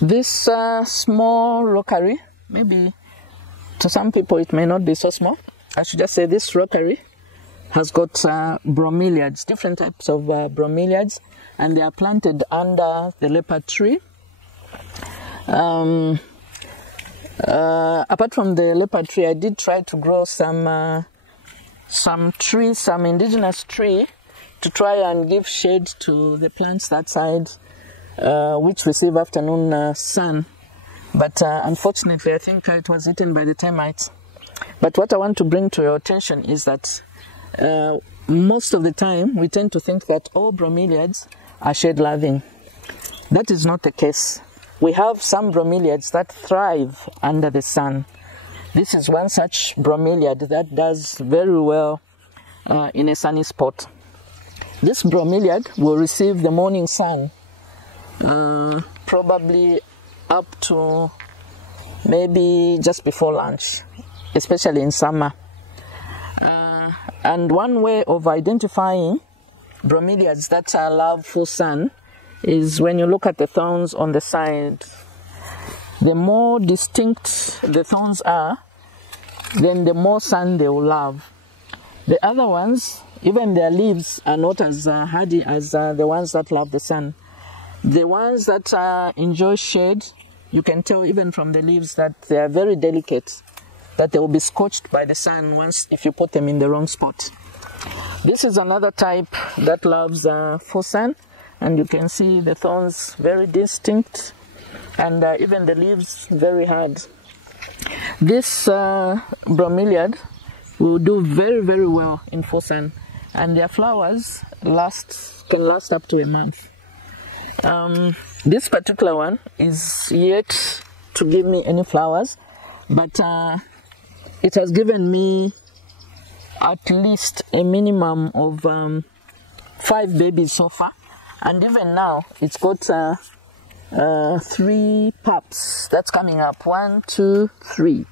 This small rockery, maybe to some people it may not be so small. I should just say this rockery has got bromeliads, different types of bromeliads, and they are planted under the leopard tree. Apart from the leopard tree, I did try to grow some trees, some indigenous tree, to try and give shade to the plants that side, which receive afternoon sun. But unfortunately, I think it was eaten by the termites. But what I want to bring to your attention is that most of the time, we tend to think that all bromeliads are shade-loving. That is not the case. We have some bromeliads that thrive under the sun. This is one such bromeliad that does very well in a sunny spot. This bromeliad will receive the morning sun, probably up to maybe just before lunch, especially in summer. And one way of identifying bromeliads that love full sun is when you look at the thorns on the side. The more distinct the thorns are, then the more sun they will love. The other ones, even their leaves are not as hardy as the ones that love the sun. The ones that enjoy shade, you can tell even from the leaves that they are very delicate, that they will be scorched by the sun once if you put them in the wrong spot. This is another type that loves full sun, and you can see the thorns very distinct, and even the leaves very hard. This bromeliad will do very, very well in full sun, and their flowers can last up to a month. This particular one is yet to give me any flowers, but it has given me at least a minimum of 5 babies so far, and even now it's got 3 pups that's coming up. 1, 2, 3.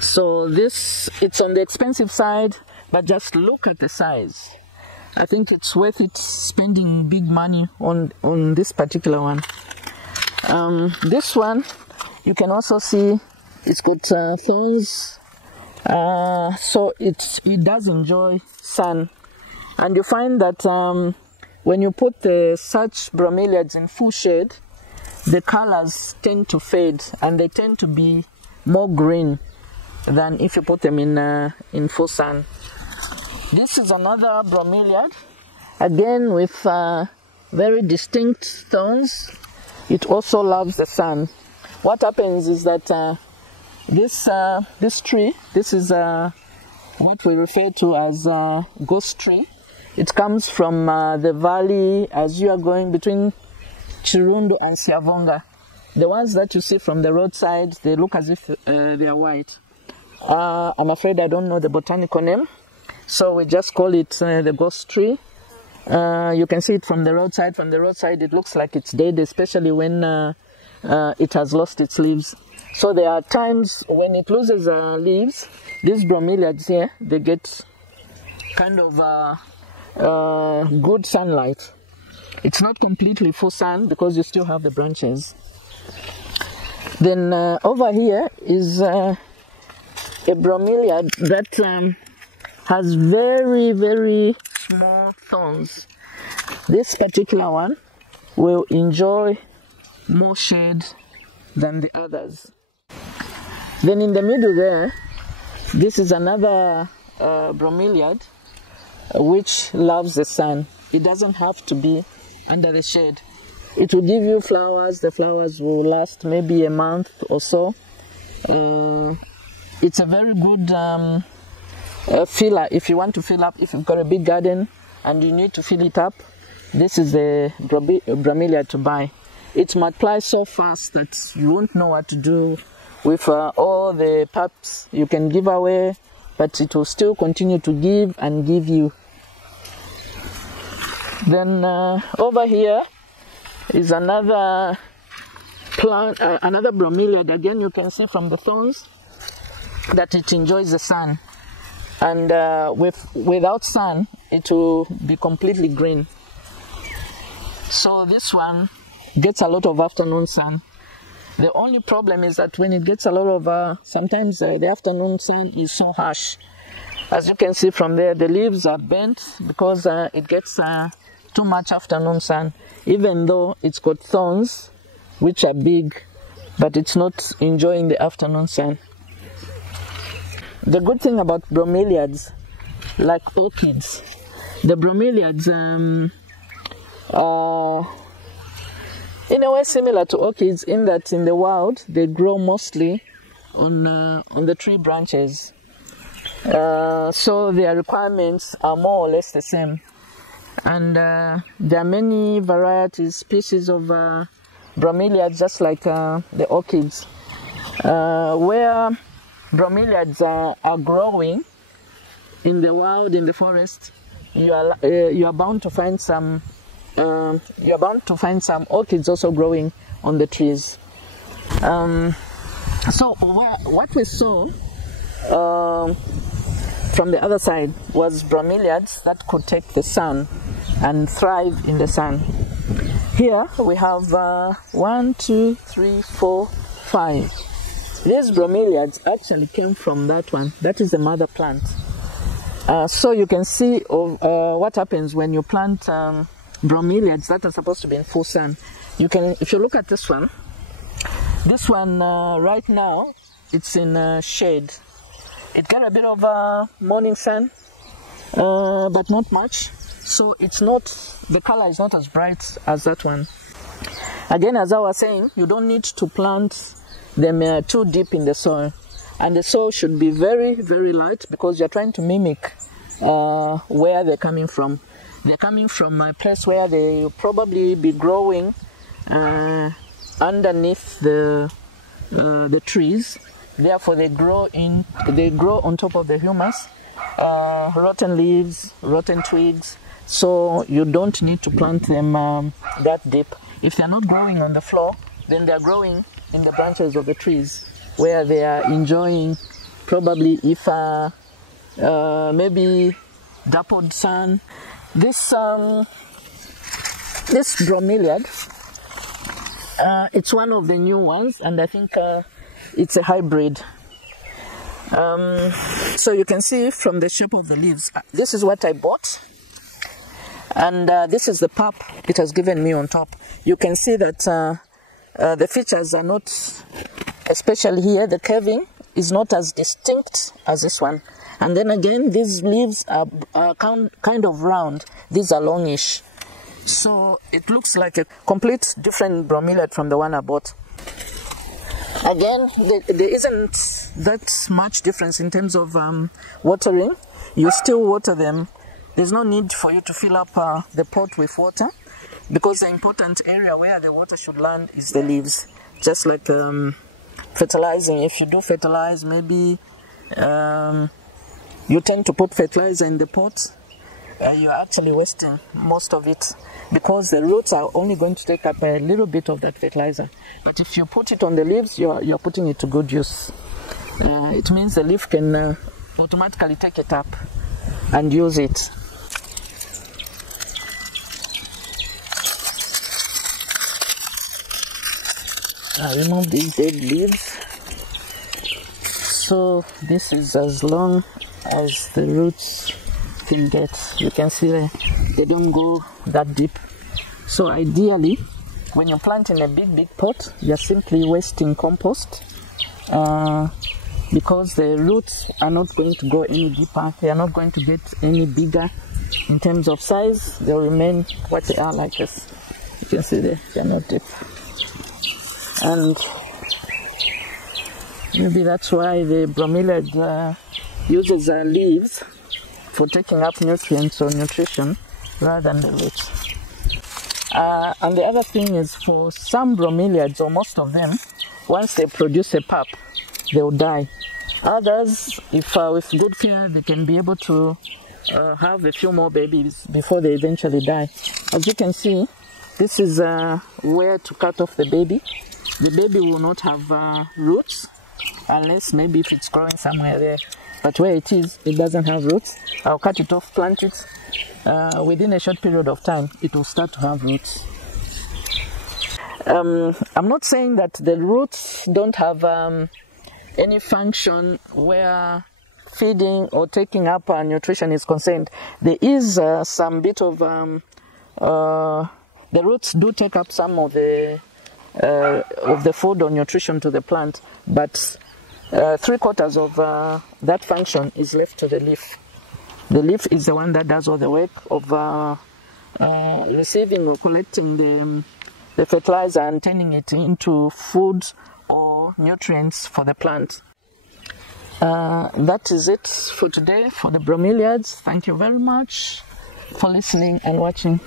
So it's on the expensive side, but just look at the size. I think it's worth it spending big money on this particular one. This one, you can also see it's got thorns, so it does enjoy sun. And you find that when you put such bromeliads in full shade, the colors tend to fade and they tend to be more green than if you put them in full sun. This is another bromeliad, again with very distinct thorns. It also loves the sun. What happens is that this tree, this is what we refer to as ghost tree. It comes from the valley as you are going between Chirundu and Siavonga. The ones that you see from the roadside, they look as if they are white. I'm afraid I don't know the botanical name, so we just call it the ghost tree. You can see it from the roadside. From the roadside, it looks like it's dead, especially when it has lost its leaves. So there are times when it loses leaves, these bromeliads here, they get kind of good sunlight. It's not completely full sun because you still have the branches. Then over here is a bromeliad that has very, very small thorns. This particular one will enjoy more shade than the others. Then in the middle there, this is another bromeliad which loves the sun. It doesn't have to be under the shade. It will give you flowers. The flowers will last maybe a month or so. It's a very good filler if you want to fill up. If you've got a big garden and you need to fill it up, this is the bromeliad to buy. It multiplies so fast that you won't know what to do with all the pups you can give away, but it will still continue to give and give you. Then over here is another plant, another bromeliad. Again, you can see from the thorns that it enjoys the sun, and without sun, it will be completely green. So this one gets a lot of afternoon sun. The only problem is that when it gets a lot of, sometimes the afternoon sun is so harsh. As you can see from there, the leaves are bent because it gets too much afternoon sun, even though it's got thorns, which are big, but it's not enjoying the afternoon sun. The good thing about bromeliads, like orchids, the bromeliads are in a way similar to orchids in that in the wild they grow mostly on the tree branches. So their requirements are more or less the same. And there are many varieties, species of bromeliads, just like the orchids. Where bromeliads are growing in the wild, in the forest, you are bound to find some orchids also growing on the trees. So what we saw from the other side was bromeliads that could take the sun and thrive in the sun. Here we have 1, 2, 3, 4, 5. These bromeliads actually came from that one. That is the mother plant. So you can see what happens when you plant bromeliads that are supposed to be in full sun. You can, if you look at this one right now, it's in shade. It got a bit of morning sun, but not much. So it's not, the color is not as bright as that one. Again, as I was saying, you don't need to plant them too deep in the soil. And the soil should be very, very light because you're trying to mimic where they're coming from. They're coming from a place where they will probably be growing underneath the trees. Therefore, they grow on top of the humus, rotten leaves, rotten twigs. So you don't need to plant them that deep. If they're not growing on the floor, then they're growing in the branches of the trees, where they are enjoying, probably if maybe dappled sun. This bromeliad, it's one of the new ones, and I think it's a hybrid. So you can see from the shape of the leaves, this is what I bought, and this is the pulp it has given me on top. You can see that the features are not, especially here, the curving is not as distinct as this one. And then again, these leaves are kind of round. These are longish. So it looks like a complete different bromeliad from the one I bought. Again, there isn't that much difference in terms of watering. You still water them. There's no need for you to fill up the pot with water, because the important area where the water should land is the leaves. Just like fertilizing. If you do fertilize, maybe you tend to put fertilizer in the pot, you're actually wasting most of it, because the roots are only going to take up a little bit of that fertilizer. But if you put it on the leaves, you're putting it to good use. It means the leaf can automatically take it up and use it. I remove these dead leaves. So this is as long as the roots can get. You can see they don't go that deep. So ideally, when you plant in a big pot, you're simply wasting compost, because the roots are not going to go any deeper. They are not going to get any bigger in terms of size. They'll remain what they are, like this. You can see they're not deep. And maybe that's why the bromeliad uses leaves for taking up nutrients or nutrition rather than the roots. And the other thing is, for some bromeliads, or most of them, once they produce a pup, they will die. Others, if with good care, they can be able to have a few more babies before they eventually die. As you can see, this is where to cut off the baby. The baby will not have roots, unless maybe if it's growing somewhere there. But where it is, it doesn't have roots. I'll cut it off, plant it. Within a short period of time, it will start to have roots. I'm not saying that the roots don't have any function where feeding or taking up nutrition is concerned. There is some bit of the roots do take up some of the food or nutrition to the plant, but 3/4 of that function is left to the leaf. The leaf is the one that does all the work of receiving or collecting the fertilizer and turning it into food or nutrients for the plant. That is it for today for the bromeliads. Thank you very much for listening and watching.